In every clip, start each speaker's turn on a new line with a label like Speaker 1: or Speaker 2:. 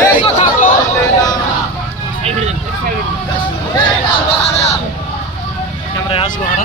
Speaker 1: সেই কথা ক্যামেরায় আসব হারা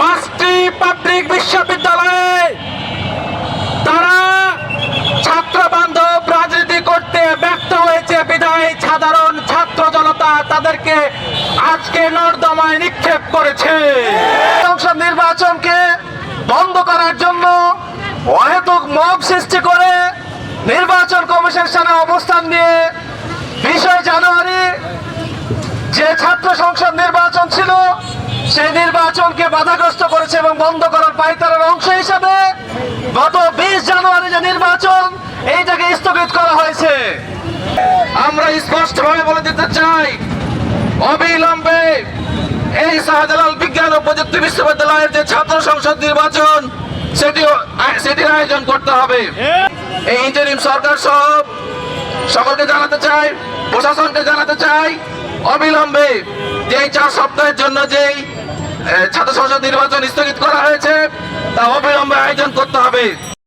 Speaker 2: পাঁচটি পাবলিক বিশ্ববিদ্যালয়ে তারা ছাত্র বান্ধব রাজনীতি করতে ব্যর্থ হয়েছে বিধায় সাধারণ ছাত্র জনতা তাদেরকে আজকে নর্দমায় নিক্ষেপ করেছে। নির্বাচনকে বন্ধ করার জন্য অহেতুক মব সৃষ্টি করে নির্বাচন কমিশনের সামনে অবস্থান নিয়ে বিশে জানুয়ারি যে ছাত্র সংসদ নির্বাচন ছিল, সেই নির্বাচনকে বাধাগ্রস্ত করেছে এবং বন্ধ করার পাইতারের অংশ হিসেবে গত বিশ জানুয়ারি যে নির্বাচন এই জায়গায় স্থগিত করা হয়েছে। আমরা স্পষ্টভাবে বলে দিতে চাই, অবিলম্বে এই শাহজালাল বিজ্ঞান ও প্রযুক্তি বিশ্ববিদ্যালয়ের যে ছাত্র সংসদ নির্বাচন, সেটি সেটির আয়োজন করতে হবে। এই ইন্টারিম সরকার সহ সকলকে জানাতে চাই, প্রশাসনকে জানাতে চাই অবিলম্বে যে চার সপ্তাহের জন্য যেই ছাত্র সংসদ নির্বাচন স্থগিত করা হয়েছে, তা অবিলম্বে আয়োজন করতে হবে।